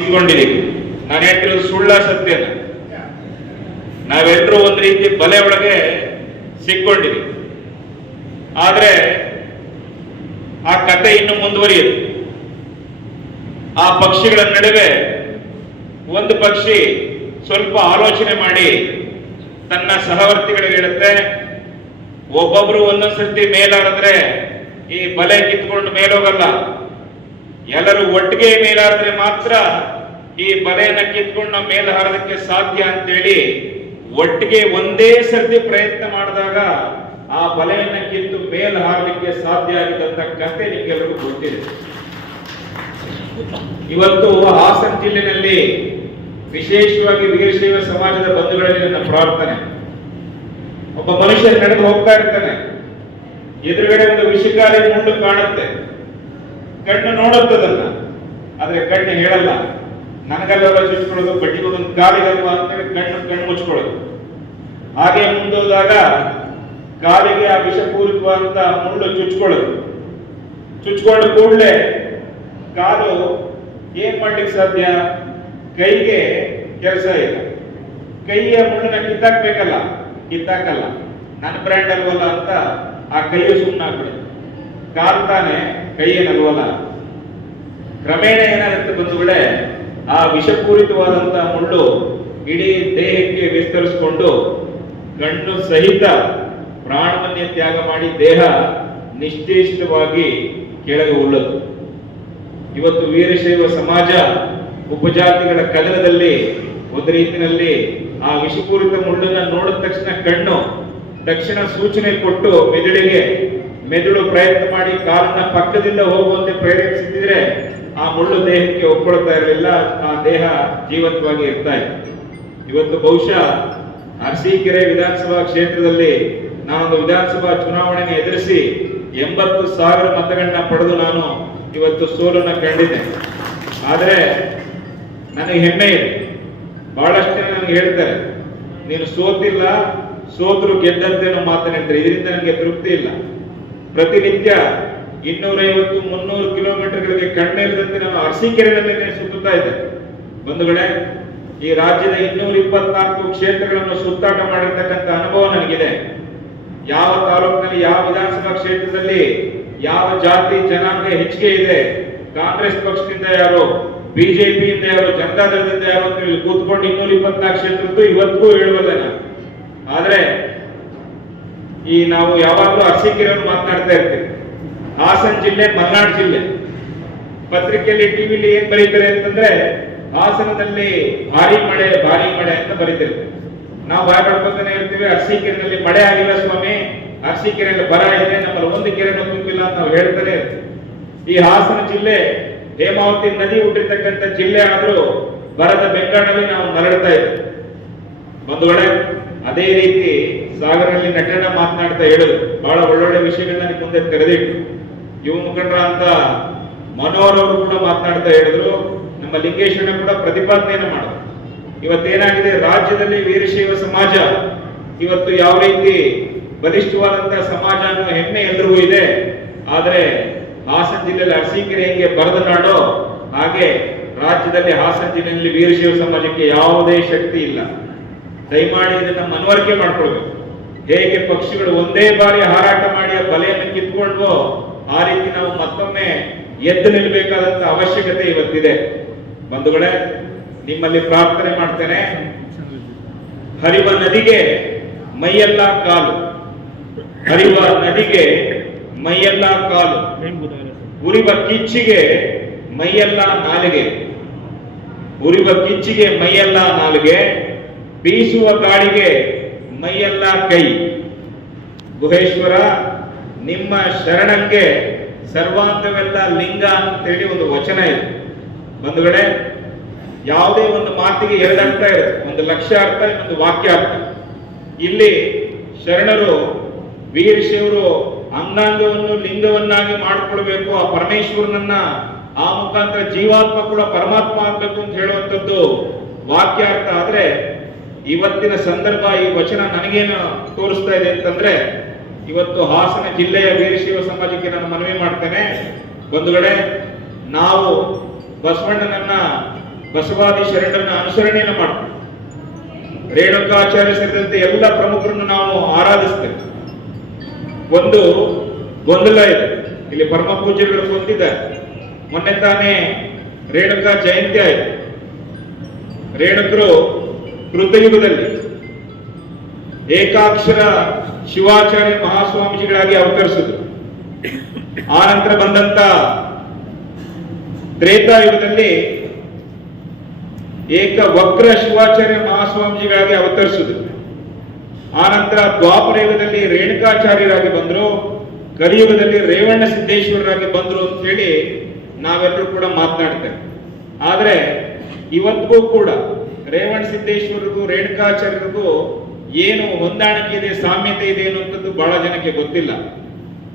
ಇಟ್ಕೊಂಡಿದ್ದೀವಿ ನಾನು ಹೇಳ್ತಿರೋದು ಸುಳ್ಳ ಸತ್ಯನ ನಾವೆಲ್ಲರೂ ಒಂದು ರೀತಿ ಬಲೆ ಒಳಗೆ ಸಿಕ್ಕೊಂಡಿರಿ. ಆದ್ರೆ ಆ ಕತೆ ಇನ್ನು ಮುಂದುವರಿಯುತ್ತೆ ಆ ಪಕ್ಷಿಗಳ ನಡುವೆ ಒಂದು ಪಕ್ಷಿ ಸ್ವಲ್ಪ ಆಲೋಚನೆ ಮಾಡಿ ತನ್ನ ಸಹವರ್ತಿಗಳಿಗೆ ಹೇಳುತ್ತೆ, ಒಬ್ಬೊಬ್ರು ಒಂದೊಂದ್ಸರ್ತಿ ಮೇಲಾಡಿದ್ರೆ ಈ ಬಲೆ ಕಿತ್ಕೊಂಡು ಮೇಲೋಗಲ್ಲ. ಎಲ್ಲರೂ ಒಟ್ಟಿಗೆ ಮೇಲಾದ್ರೆ ಮಾತ್ರ ಈ ಬಲೆಯನ್ನ ಕಿತ್ಕೊಂಡು ನಾವು ಮೇಲೆ ಹಾರೋದಕ್ಕೆ ಸಾಧ್ಯ ಅಂತೇಳಿ ಒಟ್ಟಿಗೆ ಒಂದೇ ಸರ್ತಿ ಪ್ರಯತ್ನ ಮಾಡಿದಾಗ ಆ ಬಲೆಯನ್ನ ಕಿತ್ತು ಮೇಲೆ ಹಾರಲಿಕ್ಕೆ ಸಾಧ್ಯ ಆಗಿದ್ದಂತ ಕತೆ ನಿಮ್ಗೆಲ್ಲರಿಗೂ ಗೊತ್ತಿದೆ. ಇವತ್ತು ಹಾಸನ ಜಿಲ್ಲೆಯಲ್ಲಿ ವಿಶೇಷವಾಗಿ ವೀರಶೈವ ಸಮಾಜದ ಬಂಧುಗಳಲ್ಲಿ ನನ್ನ ಪ್ರಾರ್ಥನೆ. ಒಬ್ಬ ಮನುಷ್ಯ ನಡೆದು ಹೋಗ್ತಾ ಇರ್ತಾನೆ. ಎದುರುಗಡೆ ಒಂದು ವಿಷಕಾರಿ ಮುಳ್ಳು ಕಾಣುತ್ತೆ. ಕಣ್ಣು ನೋಡುತ್ತದನ್ನ ಆದ್ರೆ ಕಣ್ಣು ಹೇಳಲ್ಲ. ನನಗಲ್ಲೆಲ್ಲ ಚುಚ್ಕೊಳ್ಳೋದು ಒಂದು ಕಾಲಿಗಲ್ವಾ ಅಂತೇಳಿ ಕಣ್ಣು ಕಣ್ಣು ಮುಚ್ಕೊಳ್ಳೋದು. ಹಾಗೆ ಮುಂದೋದಾಗ ಕಾಲಿಗೆ ಆ ವಿಷಪೂರಿತವಾದಂತ ಮುಳ್ಳು ಚುಚ್ಕೊಳ್ಳೋದು. ಚುಚ್ಕೊಂಡ ಕೂಡಲೇ ಕಾಲು ಏನ್ ಮಾಡ್ಲಿಕ್ಕೆ ಸಾಧ್ಯ? ಕೈಗೆ ಕೆಲಸ ಇಲ್ಲ. ಕೈಯ ಮುಳ್ಳನ್ನ ಕಿತ್ತಾಕ್ಬೇಕಲ್ಲ. ಕಿತ್ತಾಕಲ್ಲ. ನನ್ನ ಬ್ರ್ಯಾಂಡ್ ಅಲ್ವಲ್ಲ ಅಂತ ಆ ಕೈಯು ಸುಮ್ಮನಾಗ್ಬಿಡುತ್ತೆ ಕಾಲ್ ತಾನೆ ಕೈಯೇನಲ್ವಲ್ಲ ಕ್ರಮೇಣ ಏನಾಗುತ್ತೆ ಬಂಧುಗಳೇ ಆ ವಿಷಪೂರಿತವಾದಂತಹ ಮುಳ್ಳು ಇಡೀ ದೇಹಕ್ಕೆ ವಿಸ್ತರಿಸಿಕೊಂಡು ಕಣ್ಣು ಸಹಿತ ಪ್ರಾಣವನ್ನೇ ತ್ಯಾಗ ಮಾಡಿ ದೇಹ ನಿಶ್ಚೇಷಿತವಾಗಿ ಕೆಳಗೆ ಉಳ್ಳದು. ಇವತ್ತು ವೀರಶೈವ ಸಮಾಜ ಉಪಜಾತಿಗಳ ಕದನದಲ್ಲಿ ಒಂದು ರೀತಿಯಲ್ಲಿ ಆ ವಿಷಪೂರಿತ ಮುಳ್ಳನ್ನ ನೋಡಿದ ತಕ್ಷಣ ಕಣ್ಣು ತಕ್ಷಣ ಸೂಚನೆ ಕೊಟ್ಟು ಮೆದುಳಿಗೆ ಮೆದುಳು ಪ್ರಯತ್ನ ಮಾಡಿ ಕಾಲನ್ನ ಪಕ್ಕದಿಂದ ಹೋಗುವಂತೆ ಪ್ರೇರೇಪಿಸಿದ್ರೆ ಆ ಮುಳ್ಳು ದೇಹಕ್ಕೆ ಒಪ್ಕೊಳ್ತಾ ಇರಲಿಲ್ಲ. ಆ ದೇಹ ಜೀವಂತವಾಗಿ ಇರ್ತಾ ಇತ್ತು. ಇವತ್ತು ಬಹುಶಃ ಅರಸೀಕೆರೆ ವಿಧಾನಸಭಾ ಕ್ಷೇತ್ರದಲ್ಲಿ ನಾನೊಂದು ವಿಧಾನಸಭಾ ಚುನಾವಣೆಯನ್ನು ಎದುರಿಸಿ ಎಂಬತ್ತು ಸಾವಿರ ಮತಗಳನ್ನ ಪಡೆದು ನಾನು ಇವತ್ತು ಸೋಲನ್ನು ಕಂಡಿದ್ದೆ. ಆದರೆ ನನಗೆ ಹೆಮ್ಮೆ ಇದೆ. ಬಹಳಷ್ಟು ಜನ ನನಗೆ ಹೇಳ್ತಾರೆ, ನೀನು ಸೋತಿಲ್ಲ, ಸೋತರು ಗೆದ್ದಂತೆ ಮಾತನಾಡ್ತಾರೆ ಇದರಿಂದ ನನಗೆ ತೃಪ್ತಿ ಇಲ್ಲ. ಪ್ರತಿನಿತ್ಯ ಇನ್ನೂರೈವತ್ತು, ಮುನ್ನೂರು ಕಿಲೋಮೀಟರ್ಗಳಿಗೆ ಕಣ್ಣಿಲ್ಲದಂತೆ ನಾನು ಅರಸೀಕೆರೆಯಲ್ಲೇ ಸುತ್ತುತ್ತಾ ಇದ್ದೆ. ಬಂಧುಗಳೇ, ಈ ರಾಜ್ಯದ ಇನ್ನೂರ ಇಪ್ಪತ್ನಾಲ್ಕು ಕ್ಷೇತ್ರಗಳನ್ನು ಸುತ್ತಾಟ ಮಾಡಿರ್ತಕ್ಕಂಥ ಅನುಭವ ನನಗಿದೆ. ಯಾವ ತಾಲೂಕಿನಲ್ಲಿ, ಯಾವ ವಿಧಾನಸಭಾ ಕ್ಷೇತ್ರದಲ್ಲಿ, ಯಾವ ಜಾತಿ ಜನಾಂಗ ಹೆಚ್ಚಿಗೆ ಇದೆ, ಕಾಂಗ್ರೆಸ್ ಪಕ್ಷದಿಂದ ಯಾರು, ಬಿಜೆಪಿಯಿಂದ ಯಾರು ಜನತಾದಳದಿಂದ ಯಾರು ಕೂತ್ಕೊಂಡು ಇನ್ನೂರ ಇಪ್ಪತ್ನಾಲ್ಕು ಕ್ಷೇತ್ರದ್ದು ಇವತ್ತಿಗೂ ನಾನು. ಆದ್ರೆ ಈ ನಾವು ಯಾವಾಗಲೂ ಅರಸೀಕೆರೆಯವರು ಮಾತನಾಡ್ತಾ ಇರ್ತೀವಿ. ಹಾಸನ ಜಿಲ್ಲೆ, ಮಲ್ನಾಡ್ ಜಿಲ್ಲೆ. ಪತ್ರಿಕೆಯಲ್ಲಿ, ಟಿವಿಲಿ ಏನ್ ಬರೀತಾರೆ ಅಂತಂದ್ರೆ, ಹಾಸನದಲ್ಲಿ ಭಾರಿ ಮಳೆ ಭಾರಿ ಮಳೆ ಅಂತ ಬರೀತಿರ್ತೀವಿ ನಾವು ಬಾಯ್ ಮಾಡ್ಕೊತಾನೆ ಇರ್ತೀವಿ ಅರಸೀಕೆರೆನಲ್ಲಿ ಮಳೆ ಆಗಿಲ್ಲ ಸ್ವಾಮಿ ಅರಸೀಕೆರೆಯಲ್ಲಿ ಬರ ಇದೆ, ನಮ್ಮಲ್ಲಿ ಒಂದು ಕೆರೆನೂ ತುಂಬಿಲ್ಲ ಅಂತ ನಾವು ಹೇಳ್ತಾನೆ ಇರ್ತೀವಿ. ಈ ಹಾಸನ ಜಿಲ್ಲೆ, ಹೇಮಾವತಿ ನದಿ ಹುಟ್ಟಿರ್ತಕ್ಕಂಥ ಜಿಲ್ಲೆ ಆದರೂ ಬರದ ಬೆಂಗಾಡಲ್ಲಿ ನಾವು ನರಳ್ತಾ ಇದ್ದೀವಿ. ಬಂಧುಗಳೇ, ಅದೇ ರೀತಿ ಸಾಗರಲ್ಲಿ ನಟನ ಮಾತನಾಡ್ತಾ ಹೇಳುದು ಬಹಳ ಒಳ್ಳೊಳ್ಳೆ ವಿಷಯಗಳನ್ನ ಮುಂದೆ ತೆರೆದಿಟ್ಟು. ಯುವ ಮುಖಂಡರ ಅಂತ ಮನೋಹರ್ ಅವರು ಕೂಡ ಮಾತನಾಡ್ತಾ ಹೇಳಿದ್ರು. ನಮ್ಮ ಲಿಂಗೇಶಣ್ಣ ಕೂಡ ಪ್ರತಿಪಾದನೆಯನ್ನ ಮಾಡಿದ್ರು. ಇವತ್ತೇನಾಗಿದೆ? ರಾಜ್ಯದಲ್ಲಿ ವೀರಶೈವ ಸಮಾಜ, ಇವತ್ತು ಯಾವ ರೀತಿ ಬಲಿಷ್ಠವಾದಂತಹ ಸಮಾಜ ಅನ್ನೋ ಹೆಮ್ಮೆ ಎಲ್ರಿಗೂ ಇದೆ. ಆದ್ರೆ ಹಾಸನ ಜಿಲ್ಲೆಯಲ್ಲಿ ಅರಸೀಕೆರೆ ಹೆಂಗೆ ಬರದ ನಾಡೋ ಹಾಗೆ ರಾಜ್ಯದಲ್ಲಿ ಹಾಸನ ಜಿಲ್ಲೆಯಲ್ಲಿ ವೀರಶೈವ ಸಮಾಜಕ್ಕೆ ಯಾವುದೇ ಶಕ್ತಿ ಇಲ್ಲ. ದಯಮಾಡಿ ಇದನ್ನ ಮನವರಿಕೆ ಮಾಡ್ಕೊಳ್ಬೇಕು. ಹೇಗೆ ಪಕ್ಷಿಗಳು ಒಂದೇ ಬಾರಿ ಹಾರಾಟ ಮಾಡಿ ಆ ಬಲೆಯನ್ನು ಕಿತ್ಕೊಂಡ್ವೋ, ಆ ರೀತಿ ನಾವು ಮತ್ತೊಮ್ಮೆ ಎದ್ದು ನಿಲ್ಲಬೇಕಾದಂತ ಅವಶ್ಯಕತೆ ಇವತ್ತಿದೆ. ಬಂಧುಗಳೇ, ನಿಮ್ಮಲ್ಲಿ ಪ್ರಾರ್ಥನೆ ಮಾಡ್ತೇನೆ. ಹರಿವ ನದಿಗೆ ಮೈಯೆಲ್ಲ ಕಾಲು. ಹರಿವ ನದಿಗೆ ಮೈಯೆಲ್ಲ ಕಾಲು. ಉರಿವ ಕಿಚ್ಚಿಗೆ ಮೈಯೆಲ್ಲ ನಾಲಿಗೆ. ಉರಿವ ಕಿಚ್ಚಿಗೆ ಮೈಯೆಲ್ಲ ನಾಲಿಗೆ. ಬೀಸುವ ಗಾಳಿಗೆ ಮೈಯೆಲ್ಲ ಕೈ. ಗುಹೇಶ್ವರ, ನಿಮ್ಮ ಶರಣಕ್ಕೆ ಸರ್ವಾಂಗವೆಲ್ಲ ಲಿಂಗ ಅಂತೇಳಿ ಒಂದು ವಚನ ಇದೆ. ಬಂದುಗಡೆ ಯಾವುದೇ ಒಂದು ಮಾತಿಗೆ ಎರಡು ಅರ್ಥ ಇರುತ್ತೆ ಒಂದು ಲಕ್ಷ್ಯ ಅರ್ಥ ಇನ್ನೊಂದು ವಾಕ್ಯ ಅರ್ಥ ಇಲ್ಲಿ ಶರಣರು ವೀರಶಿವರು ಅಂಗಾಂಗವನ್ನು, ಲಿಂಗವನ್ನಾಗಿ ಮಾಡಿಕೊಳ್ಬೇಕು. ಆ ಪರಮೇಶ್ವರನನ್ನ ಆ ಮುಖಾಂತರ ಜೀವಾತ್ಮ ಕೂಡ ಪರಮಾತ್ಮ ಆಗ್ಬೇಕು ಅಂತ ಹೇಳುವಂಥದ್ದು ವಾಕ್ಯ ಅರ್ಥ ಆದ್ರೆ ಇವತ್ತಿನ ಸಂದರ್ಭ, ಈ ವಚನ ನನಗೇನು ತೋರಿಸ್ತಾ ಇದೆ ಅಂತಂದ್ರೆ, ಇವತ್ತು ಹಾಸನ ಜಿಲ್ಲೆಯ ವೀರಶೈವ ಸಮಾಜಕ್ಕೆ ನಾನು ಮನವಿ ಮಾಡ್ತೇನೆ. ಬಂಧುಗಳೇ, ನಾವು ಬಸವಣ್ಣನನ್ನ, ಬಸವಾದಿ ಶರಣರನ್ನ ಅನುಸರಣೆಯನ್ನು ಮಾಡ್ತೀವಿ. ರೇಣುಕಾಚಾರ್ಯ ಸೇರಿದಂತೆ ಎಲ್ಲ ಪ್ರಮುಖರನ್ನು ನಾವು ಆರಾಧಿಸ್ತೇವೆ. ಒಂದು ಗೊಂದಲ ಇದೆ. ಇಲ್ಲಿ ಪರಮ ಪೂಜೆಗಳು ಹೊಂದಿದ್ದಾರೆ ಮೊನ್ನೆ ತಾನೇ ರೇಣುಕಾ ಜಯಂತಿ ಆಯಿತು. ರೇಣುಕರು ಕೃತಯುಗದಲ್ಲಿ ಏಕಾಕ್ಷರ ಶಿವಾಚಾರ್ಯ ಮಹಾಸ್ವಾಮೀಜಿಗಳಾಗಿ ಅವತರಿಸಿದ್ರು. ಆ ನಂತರ ಬಂದಂತ ತ್ರೇತಾಯುಗದಲ್ಲಿ ಏಕ ವಕ್ರ ಶಿವಾಚಾರ್ಯ ಮಹಾಸ್ವಾಮೀಜಿಗಳಾಗಿ ಅವತರಿಸಿದ್ರು. ಆ ನಂತರ ದ್ವಾಪರ ಯುಗದಲ್ಲಿ ರೇಣುಕಾಚಾರ್ಯರಾಗಿ ಬಂದರು, ಕಲಿಯುಗದಲ್ಲಿ ರೇವಣ್ಣ ಸಿದ್ದೇಶ್ವರರಾಗಿ ಬಂದರು ಅಂತ ಹೇಳಿ ನಾವೆಲ್ಲರೂ ಕೂಡ ಮಾತನಾಡ್ತೇವೆ. ಆದ್ರೆ ಇವತ್ತಿಗೂ ಕೂಡ ರೇವಣ ಸಿದ್ದೇಶ್ವರಿಗೂ ರೇಣುಕಾಚಾರ್ಯರಿಗೂ ಏನು ಹೊಂದಾಣಿಕೆ ಇದೆ, ಸಾಮ್ಯತೆ ಇದೆ ಅನ್ನುವಂಥದ್ದು ಬಹಳ ಜನಕ್ಕೆ ಗೊತ್ತಿಲ್ಲ.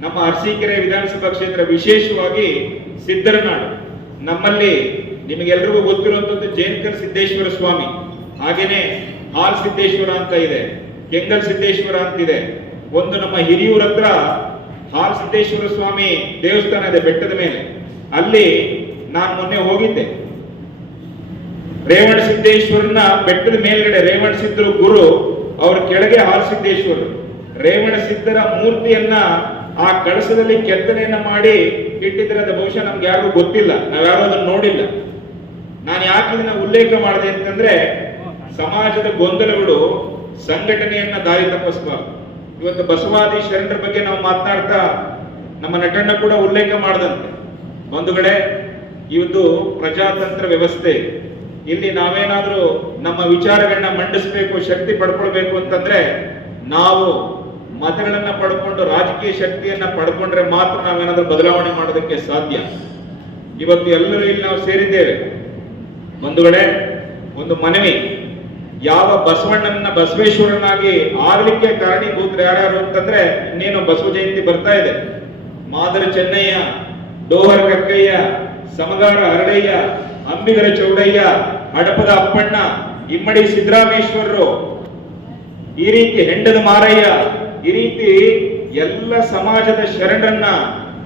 ನಮ್ಮ ಅರಸೀಕೆರೆ ವಿಧಾನಸಭಾ ಕ್ಷೇತ್ರ ವಿಶೇಷವಾಗಿ ಸಿದ್ದರನಾಡು. ನಮ್ಮಲ್ಲಿ ನಿಮಗೆಲ್ರಿಗೂ ಗೊತ್ತಿರುವಂತದ್ದು ಜೇನ್ಕರ್ ಸಿದ್ದೇಶ್ವರ ಸ್ವಾಮಿ. ಹಾಗೇನೆ ಹಾಲ್ ಸಿದ್ದೇಶ್ವರ ಅಂತ ಇದೆ, ಕೆಂಗಲ್ ಸಿದ್ದೇಶ್ವರ ಅಂತಿದೆ. ಒಂದು ನಮ್ಮ ಹಿರಿಯೂರ ಹತ್ರ ಹಾಲ್ ಸಿದ್ದೇಶ್ವರ ಸ್ವಾಮಿ ದೇವಸ್ಥಾನ ಇದೆ ಬೆಟ್ಟದ ಮೇಲೆ. ಅಲ್ಲಿ ನಾನು ಮೊನ್ನೆ ಹೋಗಿದ್ದೆ. ರೇವಣ ಸಿದ್ದೇಶ್ವರನ ಬೆಟ್ಟದ ಮೇಲ್ಗಡೆ ರೇವಣ ಸಿದ್ಧರು ಗುರು, ಅವ್ರ ಕೆಳಗೆ ಸಿದ್ದೇಶ್ವರರು ರೇವಣ ಸಿದ್ಧರ ಮೂರ್ತಿಯನ್ನ ಆ ಕಳಸದಲ್ಲಿ ಕೆತ್ತನೆಯನ್ನ ಮಾಡಿ ಇಟ್ಟಿದ್ರೆ ಅದು ಬಹುಶಃ ನಮ್ಗೆ ಯಾರು ಗೊತ್ತಿಲ್ಲ. ನಾವ್ಯಾರು ಅದನ್ನ ನೋಡಿಲ್ಲ. ನಾನು ಯಾಕೆ ಇದನ್ನ ಉಲ್ಲೇಖ ಮಾಡಿದೆ ಅಂತಂದ್ರೆ, ಸಮಾಜದ ಗೊಂದಲಗಳು ಸಂಘಟನೆಯನ್ನ ದಾರಿ ತಪ್ಪಿಸಬಾರ್ದು. ಇವತ್ತು ಬಸವಾದಿ ಶರಣರ ಬಗ್ಗೆ ನಾವು ಮಾತನಾಡ್ತಾ ನಮ್ಮ ನಟಣ್ಣ ಕೂಡ ಉಲ್ಲೇಖ ಮಾಡದಂತೆ. ಒಂದು ಕಡೆ ಇವತ್ತು ಪ್ರಜಾತಂತ್ರ ವ್ಯವಸ್ಥೆ. ಇಲ್ಲಿ ನಾವೇನಾದ್ರೂ ನಮ್ಮ ವಿಚಾರಗಳನ್ನ ಮಂಡಿಸಬೇಕು, ಶಕ್ತಿ ಪಡ್ಕೊಳ್ಬೇಕು ಅಂತಂದ್ರೆ ನಾವು ಮತಗಳನ್ನ ಪಡ್ಕೊಂಡು ರಾಜಕೀಯ ಶಕ್ತಿಯನ್ನ ಪಡ್ಕೊಂಡ್ರೆ ಮಾತ್ರ ನಾವೇನಾದ್ರೂ ಬದಲಾವಣೆ ಮಾಡೋದಕ್ಕೆ ಸಾಧ್ಯ. ಇವತ್ತು ಎಲ್ಲರೂ ಇಲ್ಲಿ ನಾವು ಸೇರಿದ್ದೇವೆ. ಒಂದು ಕಡೆ ಒಂದು ಮನವಿ. ಯಾವ ಬಸವಣ್ಣನ ಬಸವೇಶ್ವರನಾಗಿ ಆರ್ಲಿಕ್ಕೆ ಕಾರಣೀಭೂತರು ಯಾರ್ಯಾರು ಅಂತಂದ್ರೆ ಇನ್ನೇನು ಬಸವ ಜಯಂತಿ ಬರ್ತಾ ಇದೆ. ಮಾದರ ಚೆನ್ನಯ್ಯ, ಡೋಹರ್ ಕಕ್ಕಯ್ಯ, ಸಮಗಾರ ಹರಡಯ್ಯ ಅಂಬಿಗರ ಚೌಡಯ್ಯ, ಹಡಪದ ಅಪ್ಪಣ್ಣ, ಇಮ್ಮಡಿ ಸಿದ್ದರಾಮೇಶ್ವರರು, ಈ ರೀತಿ ಹೆಂಡದ ಮಾರಯ್ಯ, ಈ ರೀತಿ ಎಲ್ಲ ಸಮಾಜದ ಶರಣರನ್ನ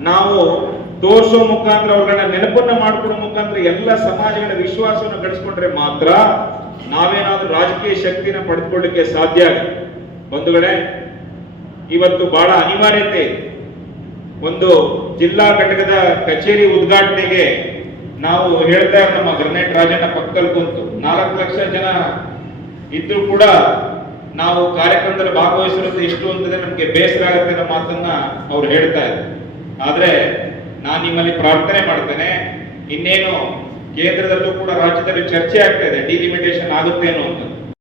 ನಾವು ತೋರಿಸೋ ಮುಖಾಂತರ ಅವ್ರನ್ನ ನೆನಪನ್ನ ಮಾಡ್ಕೊಳ್ಳೋ ಮುಖಾಂತರ ಎಲ್ಲ ಸಮಾಜಗಳ ವಿಶ್ವಾಸವನ್ನು ಗಳಿಸ್ಕೊಂಡ್ರೆ ಮಾತ್ರ ನಾವೇನಾದ್ರೂ ರಾಜಕೀಯ ಶಕ್ತಿನ ಪಡೆದುಕೊಳ್ಳಿಕ್ಕೆ ಸಾಧ್ಯ ಆಗುತ್ತೆ ಬಂಧುಗಳೇ, ಇವತ್ತು ಬಹಳ ಅನಿವಾರ್ಯತೆ. ಒಂದು ಜಿಲ್ಲಾ ಘಟಕದ ಕಚೇರಿ ಉದ್ಘಾಟನೆಗೆ ನಾವು ಹೇಳ್ತಾ ನಮ್ಮ ಗ್ರನೇಟ್ ರಾಜನ ಪಕ್ಕದಲ್ಲಿ ಕುಂತು. ನಾಲ್ಕು ಲಕ್ಷ ಜನ ಇದ್ರೂ ಕೂಡ ನಾವು ಕಾರ್ಯಕ್ರಮದಲ್ಲಿ ಭಾಗವಹಿಸಿರೋದು ಎಷ್ಟು ಅಂತಂದ್ರೆ ನಮಗೆ ಬೇಸರ ಆಗುತ್ತೆ ಅನ್ನೋ ಮಾತನ್ನ ಅವ್ರು ಹೇಳ್ತಾ ಇದ್ದಾರೆ. ಆದ್ರೆ ನಾನು ನಿಮ್ಮಲ್ಲಿ ಪ್ರಾರ್ಥನೆ ಮಾಡ್ತೇನೆ, ಇನ್ನೇನು ಕೇಂದ್ರದಲ್ಲೂ ಕೂಡ ರಾಜ್ಯದಲ್ಲಿ ಚರ್ಚೆ ಆಗ್ತಾ ಇದೆ ಡಿಲಿಮಿಟೇಷನ್ ಆಗುತ್ತೇನೋ ಅಂತ